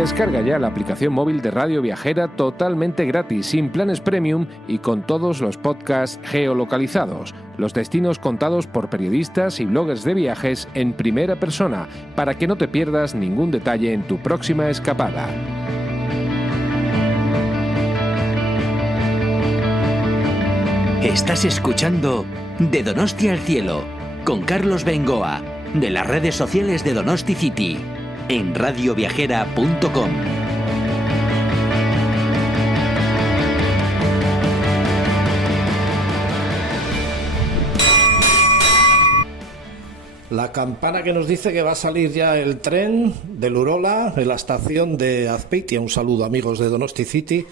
Descarga ya la aplicación móvil de Radio Viajera totalmente gratis, sin planes premium y con todos los podcasts geolocalizados, los destinos contados por periodistas y bloggers de viajes en primera persona, para que no te pierdas ningún detalle en tu próxima escapada. Estás escuchando De Donosti al Cielo, con Carlos Bengoa, de las redes sociales de Donosti City, en radioviajera.com. La campana que nos dice que va a salir ya el tren del Urola en la estación de Azpeitia. Un saludo, amigos de Donosti City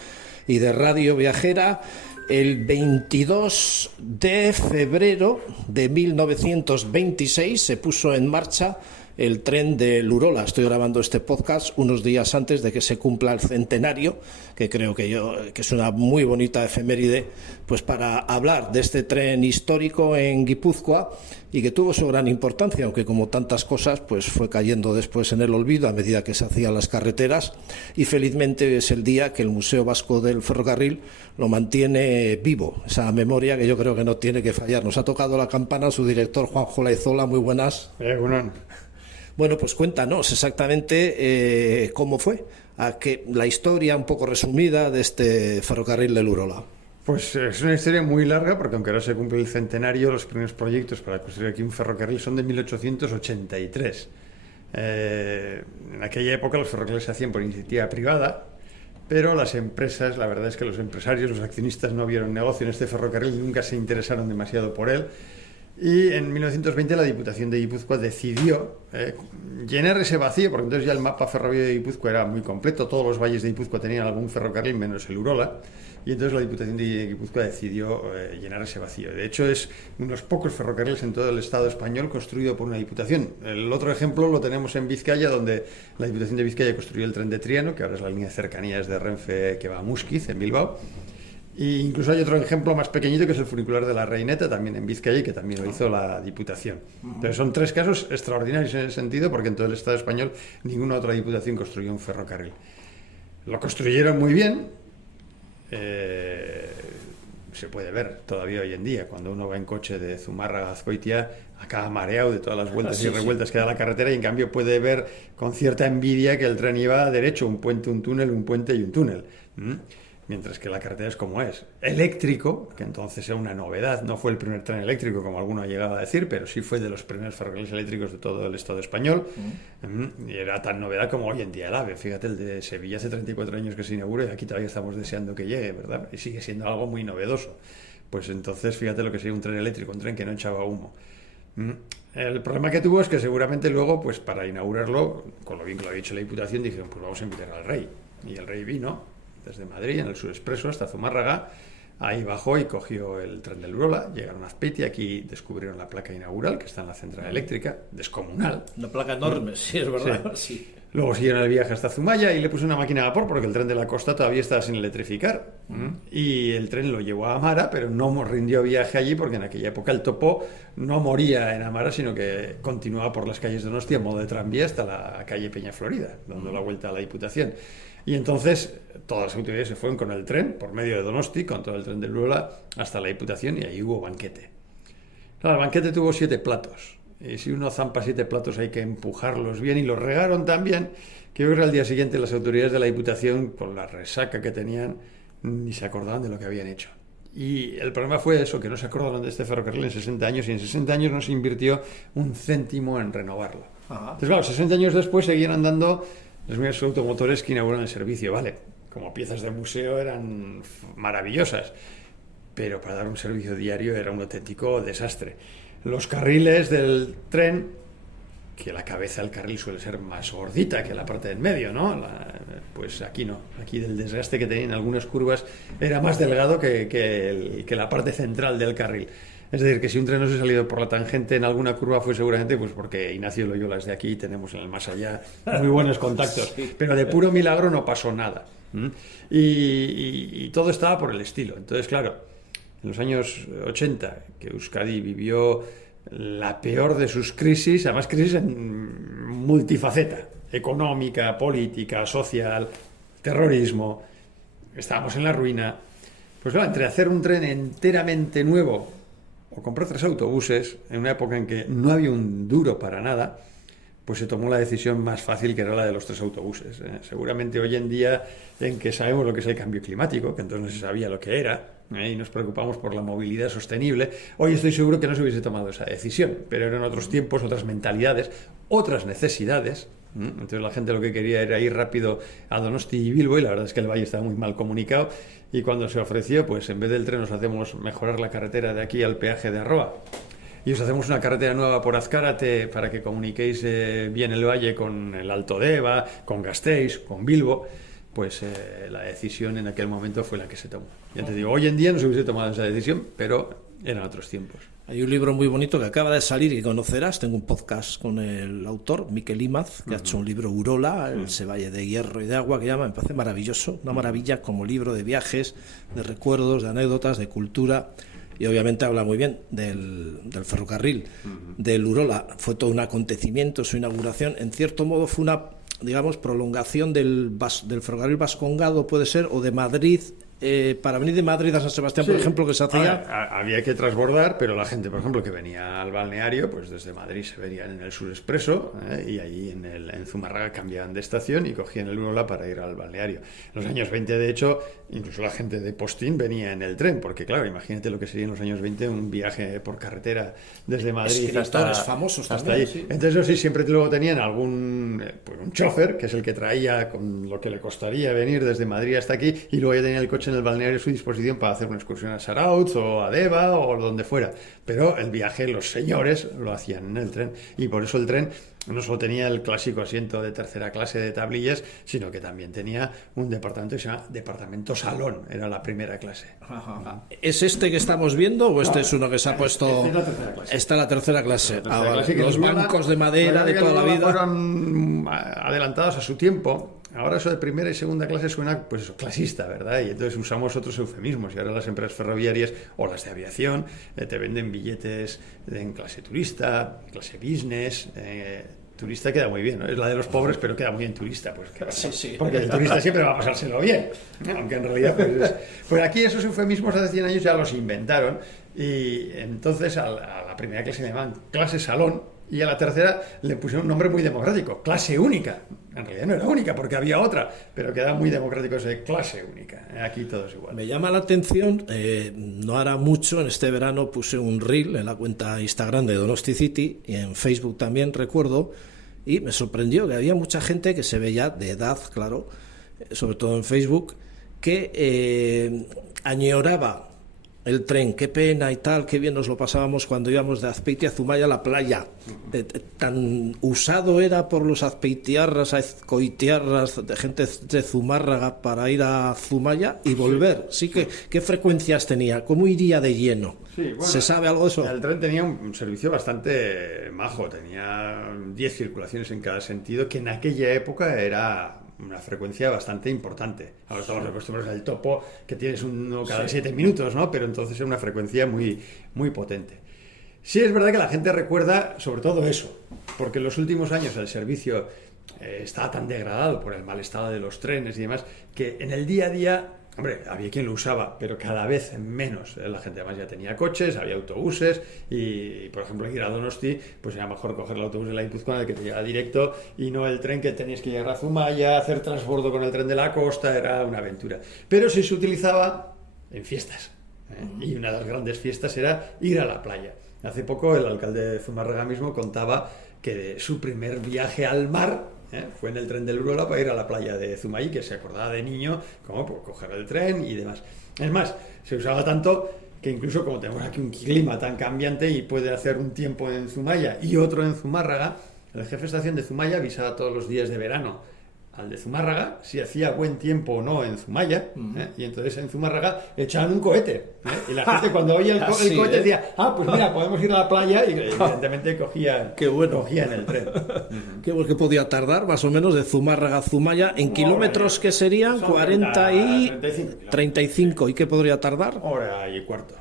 y de Radio Viajera. El 22 de febrero de 1926 se puso en marcha el tren del Urola. Estoy grabando este podcast unos días antes de que se cumpla el centenario, que creo que es una muy bonita efeméride, pues para hablar de este tren histórico en Guipúzcoa y que tuvo su gran importancia, aunque como tantas cosas pues fue cayendo después en el olvido a medida que se hacían las carreteras, y felizmente es el día que el Museo Vasco del Ferrocarril lo mantiene vivo, esa memoria que yo creo que no tiene que fallar. Nos ha tocado la campana su director Juanjo Laizola. Muy buenas. Bueno, pues cuéntanos exactamente cómo fue, la historia un poco resumida de este ferrocarril del Urola. Pues es una historia muy larga, porque aunque ahora se cumple el centenario, los primeros proyectos para construir aquí un ferrocarril son de 1883. En aquella época los ferrocarriles se hacían por iniciativa privada, pero las empresas, la verdad es que los empresarios, los accionistas no vieron negocio en este ferrocarril y nunca se interesaron demasiado por él. Y en 1920 la Diputación de Guipúzcoa decidió llenar ese vacío, porque entonces ya el mapa ferroviario de Guipúzcoa era muy completo, todos los valles de Guipúzcoa tenían algún ferrocarril menos el Urola, y entonces la Diputación de Guipúzcoa decidió llenar ese vacío. De hecho, es uno de los pocos ferrocarriles en todo el Estado español construido por una diputación. El otro ejemplo lo tenemos en Vizcaya, donde la Diputación de Vizcaya construyó el tren de Triano, que ahora es la línea de cercanías de Renfe que va a Muskiz, en Bilbao. Y incluso hay otro ejemplo más pequeñito, que es el funicular de la Reineta, también en Vizcaya, que también lo hizo la Diputación. Entonces son tres casos extraordinarios en ese sentido, porque en todo el Estado español ninguna otra diputación construyó un ferrocarril. Lo construyeron muy bien, se puede ver todavía hoy en día, cuando uno va en coche de Zumárraga a Azkoitia, acaba mareado de todas las vueltas y revueltas que da la carretera, y en cambio puede ver con cierta envidia que el tren iba derecho, un puente, un túnel, un puente y un túnel. Mientras que la carretera es como es. Eléctrico, que entonces era una novedad, no fue el primer tren eléctrico, como alguno ha llegado a decir, pero sí fue de los primeros ferrocarriles eléctricos de todo el Estado español. Y era tan novedad como hoy en día el AVE. Fíjate, el de Sevilla hace 34 años que se inauguró y aquí todavía estamos deseando que llegue, ¿verdad? Y sigue siendo algo muy novedoso. Pues entonces, fíjate lo que sería un tren eléctrico, un tren que no echaba humo. El problema que tuvo es que seguramente luego, pues para inaugurarlo, con lo bien que lo había hecho la Diputación, dijeron, pues vamos a invitar al rey. Y el rey vino desde Madrid, en el Surexpreso, hasta Zumárraga. Ahí bajó y cogió el tren del Urola, llegaron a Azpeitia, aquí descubrieron la placa inaugural, que está en la central eléctrica, descomunal. Una placa enorme, sí, es verdad. Sí. Luego siguieron el viaje hasta Zumaya y le puso una máquina a vapor, porque el tren de la costa todavía estaba sin electrificar. Y el tren lo llevó a Amara, pero no rindió viaje allí, porque en aquella época el topo no moría en Amara, sino que continuaba por las calles de Donosti a modo de tranvía hasta la calle Peña Florida, dando la vuelta a la Diputación. Y entonces todas las autoridades se fueron con el tren, por medio de Donosti, con todo el tren del Urola, hasta la Diputación, y ahí hubo banquete. Claro, el banquete tuvo 7 platos. Y si uno zampa 7 platos hay que empujarlos bien, y los regaron tan bien que yo creo que al día siguiente las autoridades de la Diputación, por la resaca que tenían, ni se acordaban de lo que habían hecho. Y el problema fue eso, que no se acordaron de este ferrocarril en 60 años, y en 60 años no se invirtió un céntimo en renovarlo. Entonces, claro, 60 años después seguían andando los mismos automotores que inauguraron el servicio, vale, como piezas de museo eran maravillosas, pero para dar un servicio diario era un auténtico desastre. Los carriles del tren, que la cabeza del carril suele ser más gordita que la parte del medio, ¿no? Pues aquí no, aquí del desgaste que tenían algunas curvas era más delgado que la parte central del carril. Es decir, que si un tren no se ha salido por la tangente en alguna curva fue seguramente pues porque Ignacio Loyola es de aquí y tenemos en el más allá muy buenos contactos. Pero de puro milagro no pasó nada. Y todo estaba por el estilo. Entonces, claro, en los años 80, que Euskadi vivió la peor de sus crisis, además crisis en multifaceta. económica, política, social, terrorismo, estábamos en la ruina. Pues claro, entre hacer un tren enteramente nuevo o comprar 3 autobuses en una época en que no había un duro para nada, pues se tomó la decisión más fácil, que era la de los 3 autobuses. Seguramente hoy en día, en que sabemos lo que es el cambio climático, que entonces no se sabía lo que era, y nos preocupamos por la movilidad sostenible, hoy estoy seguro que no se hubiese tomado esa decisión, pero eran otros tiempos, otras mentalidades, otras necesidades. Entonces la gente lo que quería era ir rápido a Donosti y Bilbo, y la verdad es que el valle estaba muy mal comunicado, y cuando se ofreció, pues en vez del tren nos hacemos mejorar la carretera de aquí al peaje de Arroa, y os hacemos una carretera nueva por Azcárate para que comuniquéis bien el valle con el Alto Deva, con Gasteiz, con Bilbo, pues la decisión en aquel momento fue la que se tomó. Ya te digo, hoy en día no se hubiese tomado esa decisión, pero eran otros tiempos. Hay un libro muy bonito que acaba de salir y conocerás. Tengo un podcast con el autor, Miquel Imaz, que ha hecho un libro, Urola, ese valle de hierro y de agua, que llama, me parece maravilloso, una maravilla como libro de viajes, de recuerdos, de anécdotas, de cultura. Y obviamente habla muy bien del ferrocarril, del Urola. Fue todo un acontecimiento, su inauguración. En cierto modo fue una, digamos, prolongación del ferrocarril vascongado, puede ser, o de Madrid, para venir de Madrid a San Sebastián, sí, por ejemplo, que se hacía... Había que transbordar, pero la gente, por ejemplo, que venía al balneario, pues desde Madrid se venían en el Sur Expreso, y allí en Zumárraga cambiaban de estación y cogían el Urola para ir al balneario. En los años 20, de hecho, incluso la gente de Postín venía en el tren, porque claro, imagínate lo que sería en los años 20 un viaje por carretera desde Madrid hasta famosos hasta también, ahí. Sí. Entonces, eso sí, siempre luego tenían algún un chofer, que es el que traía con lo que le costaría venir desde Madrid hasta aquí, y luego ya tenía el coche en el balneario a su disposición para hacer una excursión a Sarautz o a Deva o donde fuera. Pero el viaje, los señores lo hacían en el tren, y por eso el tren no solo tenía el clásico asiento de tercera clase de tablillas, sino que también tenía un departamento que se llama departamento salón, era la primera clase. ¿Es este que estamos viendo o este es uno que se ha puesto? Es la tercera clase. Está la tercera clase. Clase, los bancos de madera de toda la vida fueron adelantados a su tiempo. Ahora eso de primera y segunda clase suena, pues eso, clasista, ¿verdad? Y entonces usamos otros eufemismos, y ahora las empresas ferroviarias o las de aviación te venden billetes en clase turista, clase business. Turista queda muy bien, ¿no? Es la de los pobres, pero queda muy bien turista, pues, sí. Porque el turista siempre va a pasárselo bien, aunque en realidad pues aquí esos eufemismos hace 100 años ya los inventaron, y entonces a la primera clase le llamaban clase salón, y a la tercera le pusieron un nombre muy democrático, clase única. En realidad no era única porque había otra, pero quedaba muy democrático ese clase única. Aquí todo es igual. Me llama la atención, no hará mucho, en este verano puse un reel en la cuenta Instagram de Donosti City y en Facebook también, recuerdo, y me sorprendió que había mucha gente que se veía de edad, claro, sobre todo en Facebook, que añoraba el tren, qué pena y tal, qué bien nos lo pasábamos cuando íbamos de Azpeitia a Zumaya a la playa. Tan usado era por los azpeitiarras, azcoitiarras, de gente de Zumárraga para ir a Zumaya y volver. Sí, ¿qué frecuencias tenía? ¿Cómo iría de lleno? Sí, bueno, ¿se sabe algo de eso? El tren tenía un servicio bastante majo, tenía 10 circulaciones en cada sentido, que en aquella época era una frecuencia bastante importante. Ahora estamos acostumbrados al topo, que tienes uno cada 7 minutos, ¿no? Pero entonces era una frecuencia muy, muy potente. Sí es verdad que la gente recuerda sobre todo eso, porque en los últimos años el servicio estaba tan degradado por el mal estado de los trenes y demás, que en el día a día, hombre, había quien lo usaba, pero cada vez menos. La gente además ya tenía coches, había autobuses, y por ejemplo ir a Donosti, pues era mejor coger el autobús de la Guipúzcoa, el que te llega directo, y no el tren que tenías que llegar a Zumaya, hacer transbordo con el tren de la costa, era una aventura. Pero sí se utilizaba en fiestas, y una de las grandes fiestas era ir a la playa. Hace poco el alcalde de Zumárraga mismo contaba que su primer viaje al mar fue en el tren del Urola para ir a la playa de Zumaí, que se acordaba de niño como por coger el tren y demás. Es más, se usaba tanto que incluso como tenemos aquí un clima tan cambiante y puede hacer un tiempo en Zumaya y otro en Zumárraga, el jefe de estación de Zumaya avisaba todos los días de verano al de Zumárraga si hacía buen tiempo o no en Zumaya, y entonces en Zumárraga echaban un cohete, y la gente cuando oía el cohete decía, pues mira, podemos ir a la playa, y evidentemente cogían el tren. ¿Qué podía tardar más o menos de Zumárraga a Zumaya en kilómetros que serían 40 y 35? ¿Y qué podría tardar? Hora y cuarto.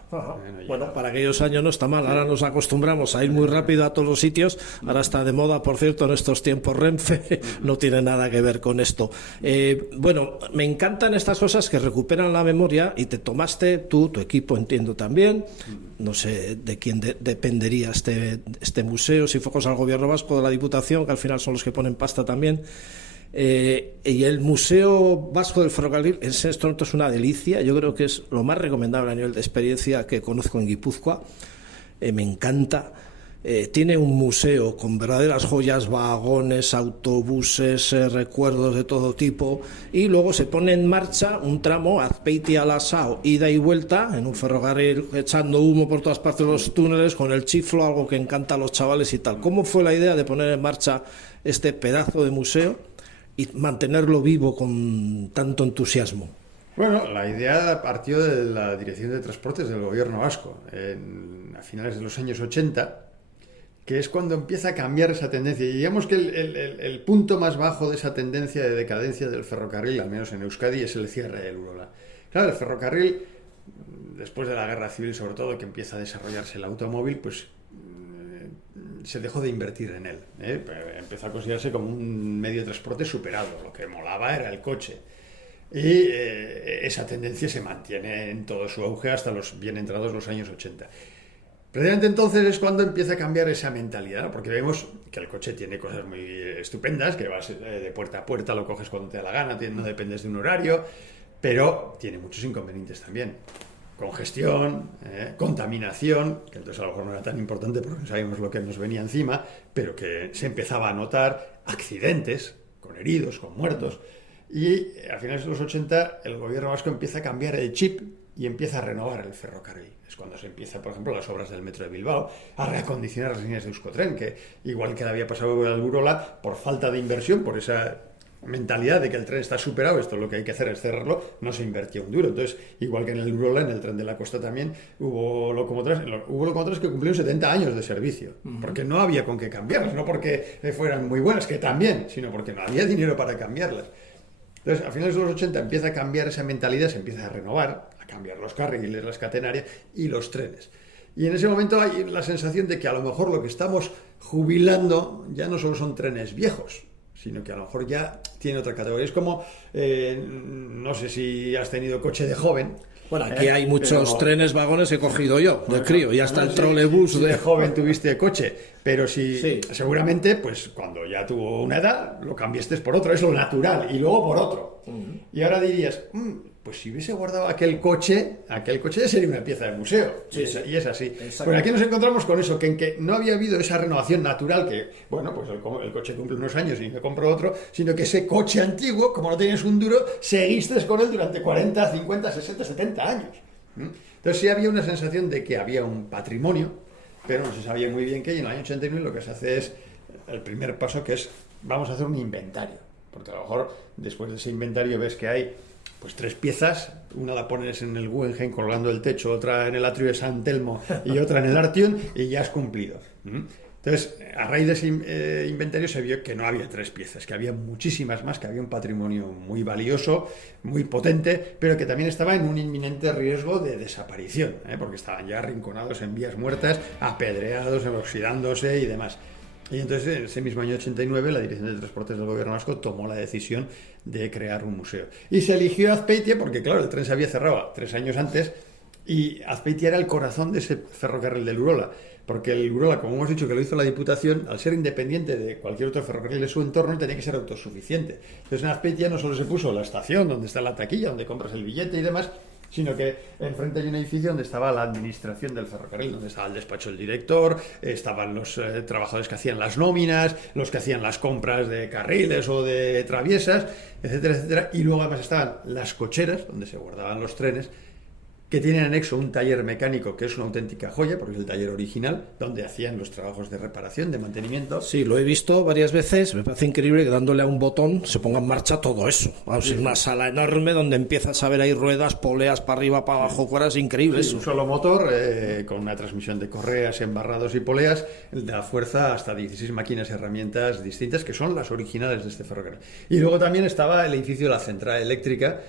Bueno, para aquellos años no está mal. Ahora nos acostumbramos a ir muy rápido a todos los sitios. Ahora está de moda, por cierto, en estos tiempos Renfe. No tiene nada que ver con esto. Bueno, me encantan estas cosas que recuperan la memoria, y te tomaste tú, tu equipo entiendo también, no sé de quién dependería este museo, si fue cosa del gobierno vasco, de la Diputación, que al final son los que ponen pasta también. Y el Museo Vasco del Ferrocarril en este momento es una delicia. Yo creo que es lo más recomendable a nivel de experiencia que conozco en Guipúzcoa. Me encanta. Tiene un museo con verdaderas joyas, vagones, autobuses, recuerdos de todo tipo, y luego se pone en marcha un tramo Azpeitia-Lasao, ida y vuelta, en un ferrocarril echando humo por todas partes de los túneles, con el chiflo, algo que encanta a los chavales y tal. ¿Cómo fue la idea de poner en marcha este pedazo de museo y mantenerlo vivo con tanto entusiasmo? Bueno, la idea partió de la Dirección de Transportes del Gobierno vasco, a finales de los años 80, que es cuando empieza a cambiar esa tendencia. Y digamos que el punto más bajo de esa tendencia de decadencia del ferrocarril, al menos en Euskadi, es el cierre del Urola. Claro, el ferrocarril, después de la Guerra Civil, sobre todo, que empieza a desarrollarse el automóvil, pues se dejó de invertir en él. Empezó a considerarse como un medio de transporte superado. Lo que molaba era el coche. Y esa tendencia se mantiene en todo su auge hasta los bien entrados los años 80. Precisamente entonces es cuando empieza a cambiar esa mentalidad, ¿no? Porque vemos que el coche tiene cosas muy estupendas, que vas de puerta a puerta, lo coges cuando te da la gana, no dependes de un horario, pero tiene muchos inconvenientes también. Congestión, contaminación, que entonces a lo mejor no era tan importante porque no sabíamos lo que nos venía encima, pero que se empezaba a notar accidentes, con heridos, con muertos. Y a finales de los 80 el gobierno vasco empieza a cambiar el chip y empieza a renovar el ferrocarril. Es cuando se empieza, por ejemplo, las obras del metro de Bilbao, a reacondicionar las líneas de Euskotren, que igual que le había pasado al Urola, por falta de inversión, por esa mentalidad de que el tren está superado, esto lo que hay que hacer es cerrarlo, no se invertía un duro. Entonces, igual que en el Urola, en el tren de la costa también, hubo locomotoras que cumplieron 70 años de servicio, porque no había con qué cambiarlas, no porque fueran muy buenas, que también, sino porque no había dinero para cambiarlas. Entonces, a finales de los 80 empieza a cambiar esa mentalidad, se empieza a renovar, a cambiar los carriles, las catenarias y los trenes. Y en ese momento hay la sensación de que a lo mejor lo que estamos jubilando ya no solo son trenes viejos, sino que a lo mejor ya tiene otra categoría. Es como, no sé si has tenido coche de joven. Bueno, aquí hay muchos trenes, vagones he cogido yo, de crío, y hasta el trolebús de joven tuviste coche, pero seguramente, pues cuando ya tuvo una edad, lo cambiaste por otro, es lo natural, y luego por otro. Y ahora dirías, pues si hubiese guardado aquel coche ya sería una pieza de museo. Y es así. Pero aquí nos encontramos con eso, que en que no había habido esa renovación natural, que, bueno, pues el coche cumple unos años y me compro otro, sino que ese coche antiguo, como no tenías un duro, seguiste con él durante 40, 50, 60, 70 años. Entonces sí había una sensación de que había un patrimonio, pero no se sabía muy bien qué, y en el año 89 lo que se hace es el primer paso, que es, vamos a hacer un inventario, porque a lo mejor después de ese inventario ves que hay pues 3 piezas, una la pones en el Guggenheim colgando el techo, otra en el atrio de San Telmo y otra en el Artium, y ya has cumplido. Entonces, a raíz de ese inventario se vio que no había 3 piezas, que había muchísimas más, que había un patrimonio muy valioso, muy potente, pero que también estaba en un inminente riesgo de desaparición, porque estaban ya arrinconados en vías muertas, apedreados, oxidándose y demás. Y entonces, en ese mismo año 89, la Dirección de Transportes del Gobierno vasco tomó la decisión de crear un museo. Y se eligió Azpeitia porque, claro, el tren se había cerrado 3 años antes y Azpeitia era el corazón de ese ferrocarril del Urola. Porque el Urola, como hemos dicho que lo hizo la Diputación, al ser independiente de cualquier otro ferrocarril de su entorno, tenía que ser autosuficiente. Entonces, en Azpeitia no solo se puso la estación, donde está la taquilla, donde compras el billete y demás, sino que enfrente hay un edificio donde estaba la administración del ferrocarril, donde estaba el despacho del director, estaban los trabajadores que hacían las nóminas, los que hacían las compras de carriles o de traviesas, etcétera, etcétera, y luego además estaban las cocheras, donde se guardaban los trenes, que tiene anexo un taller mecánico que es una auténtica joya, porque es el taller original, donde hacían los trabajos de reparación, de mantenimiento. Sí, lo he visto varias veces, me parece increíble que dándole a un botón se ponga en marcha todo eso. Vamos, es una sala enorme donde empiezas a ver ahí ruedas, poleas para arriba, para abajo, cosas increíbles. Sí, un solo motor, con una transmisión de correas, embarrados y poleas, da fuerza hasta 16 máquinas y herramientas distintas, que son las originales de este ferrocarril. Y luego también estaba el edificio de la central eléctrica,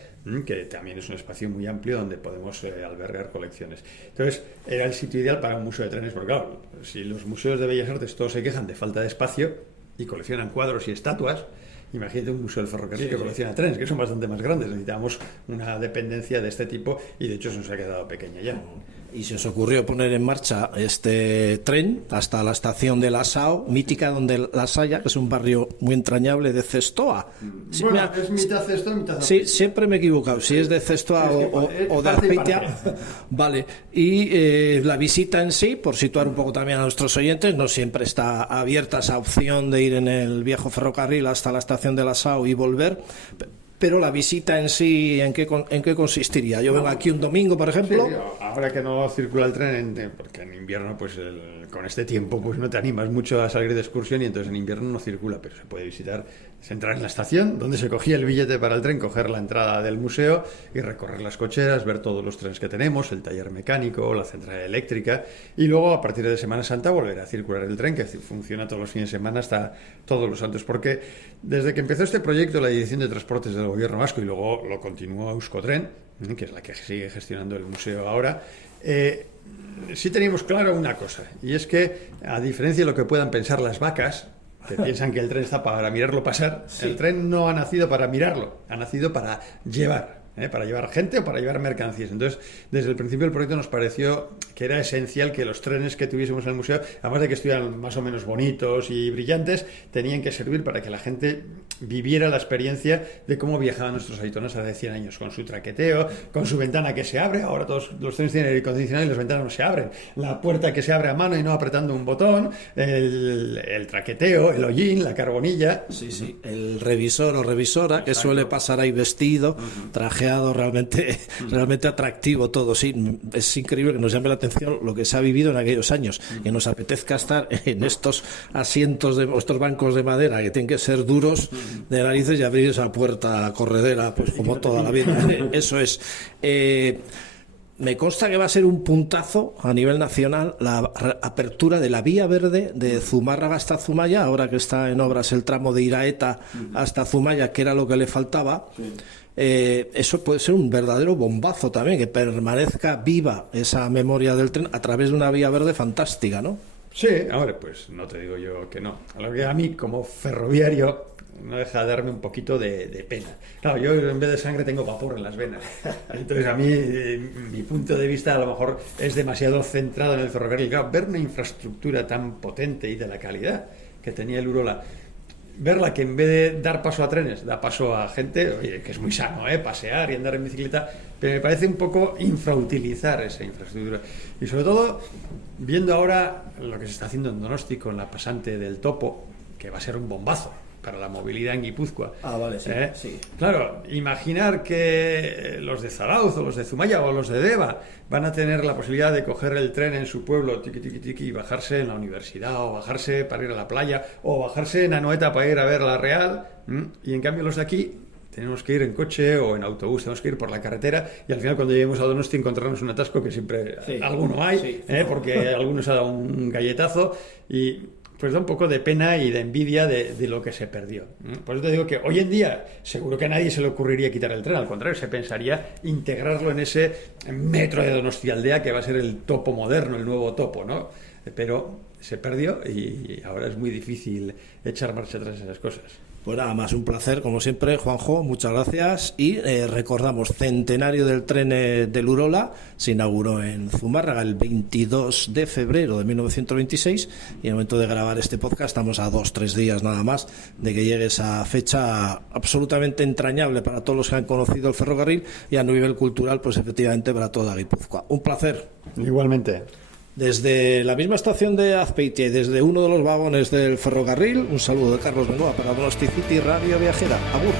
que también es un espacio muy amplio donde podemos albergar colecciones. Entonces, era el sitio ideal para un museo de trenes, porque claro, si los museos de Bellas Artes todos se quejan de falta de espacio y coleccionan cuadros y estatuas, imagínate un museo del ferrocarril que colecciona trenes, que son bastante más grandes. Necesitamos una dependencia de este tipo y de hecho se nos ha quedado pequeña ya. Y se os ocurrió poner en marcha este tren hasta la estación de La Sao, mítica donde La Saya, que es un barrio muy entrañable de Cestoa. Sí, bueno, es mitad Cestoa, mitad Azpeitia. Sí, siempre me he equivocado, si es de Cestoa o de Azpeitia. Vale, y la visita en sí, por situar un poco también a nuestros oyentes, no siempre está abierta esa opción de ir en el viejo ferrocarril hasta la estación de La Sao y volver. Pero la visita en sí, ¿en qué consistiría? Yo vengo aquí un domingo, por ejemplo. Sí, ahora que no circula el tren, porque en invierno, pues con este tiempo, pues no te animas mucho a salir de excursión y entonces en invierno no circula, pero se puede visitar, es entrar en la estación, donde se cogía el billete para el tren, coger la entrada del museo y recorrer las cocheras, ver todos los trenes que tenemos, el taller mecánico, la central eléctrica, y luego a partir de Semana Santa volver a circular el tren, que funciona todos los fines de semana hasta Todos los Santos, porque desde que empezó este proyecto, la Dirección de Transportes del Gobierno Vasco, y luego lo continuó Euskotren, que es la que sigue gestionando el museo ahora, sí teníamos claro una cosa, y es que, a diferencia de lo que puedan pensar las vacas, que piensan que el tren está para mirarlo pasar, el tren no ha nacido para mirarlo, ha nacido para llevar gente o para llevar mercancías. Entonces, desde el principio del proyecto nos pareció que era esencial que los trenes que tuviésemos en el museo, además de que estuvieran más o menos bonitos y brillantes, tenían que servir para que la gente viviera la experiencia de cómo viajaban nuestros aitonas hace 100 años, con su traqueteo, con su ventana que se abre. Ahora todos los trenes tienen aire acondicionado y las ventanas no se abren, la puerta que se abre a mano y no apretando un botón, el traqueteo, el hollín, la carbonilla. Sí, el revisor o revisora, que suele pasar ahí vestido, trajeado, realmente atractivo todo. Sí, es increíble que nos llame la atención lo que se ha vivido en aquellos años, que nos apetezca estar en estos asientos de estos bancos de madera que tienen que ser duros de narices y abrir esa puerta corredera, pues como toda la vida. Eso es. Me consta que va a ser un puntazo a nivel nacional la apertura de la vía verde de Zumárraga hasta Zumaya, ahora que está en obras el tramo de Iraeta hasta Zumaya, que era lo que le faltaba. Eso puede ser un verdadero bombazo también, que permanezca viva esa memoria del tren a través de una vía verde fantástica, ¿no? Sí, ahora pues no te digo yo que no. A lo que a mí como ferroviario no deja de darme un poquito de pena. Claro, yo en vez de sangre tengo vapor en las venas. Entonces a mí mi punto de vista a lo mejor es demasiado centrado en el ferrocarril. Claro, ver una infraestructura tan potente y de la calidad que tenía el Urola, verla que en vez de dar paso a trenes, da paso a gente, oye, que es muy sano, pasear y andar en bicicleta, pero me parece un poco infrautilizar esa infraestructura. Y sobre todo, viendo ahora lo que se está haciendo en Donosti con la pasante del Topo, que va a ser un bombazo para la movilidad en Guipúzqua. Vale, sí, sí. Claro, imaginar que los de Zarauz o los de Zumaya o los de Deva van a tener la posibilidad de coger el tren en su pueblo, tiqui, tiqui, tiqui, y bajarse en la universidad, o bajarse para ir a la playa, o bajarse en Anoeta para ir a ver la Real, y en cambio los de aquí tenemos que ir en coche o en autobús, tenemos que ir por la carretera, y al final cuando lleguemos a Donosti encontrarnos un atasco que siempre alguno hay, porque algunos ha dado un galletazo, y pues da un poco de pena y de envidia de lo que se perdió. Por eso te digo que hoy en día seguro que a nadie se le ocurriría quitar el tren, al contrario, se pensaría integrarlo en ese metro de Donostialdea que va a ser el topo moderno, el nuevo topo, ¿no? Pero se perdió y ahora es muy difícil echar marcha atrás esas cosas. Pues nada más, un placer, como siempre, Juanjo, muchas gracias. Y recordamos, centenario del tren del Urola, se inauguró en Zumárraga el 22 de febrero de 1926, y en el momento de grabar este podcast estamos a 2-3 días nada más de que llegue esa fecha absolutamente entrañable para todos los que han conocido el ferrocarril, y a nivel cultural, pues efectivamente para toda Guipúzcoa. Un placer. Igualmente. Desde la misma estación de Azpeitia y desde uno de los vagones del ferrocarril, un saludo de Carlos Bengoa para Donosti City Radio Viajera. Agur.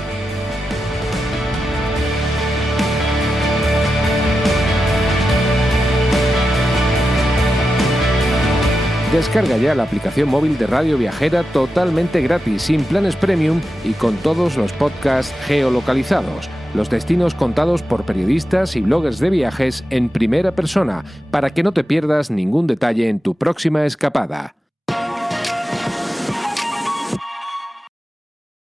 Descarga ya la aplicación móvil de Radio Viajera totalmente gratis, sin planes premium y con todos los podcasts geolocalizados. Los destinos contados por periodistas y bloggers de viajes en primera persona, para que no te pierdas ningún detalle en tu próxima escapada.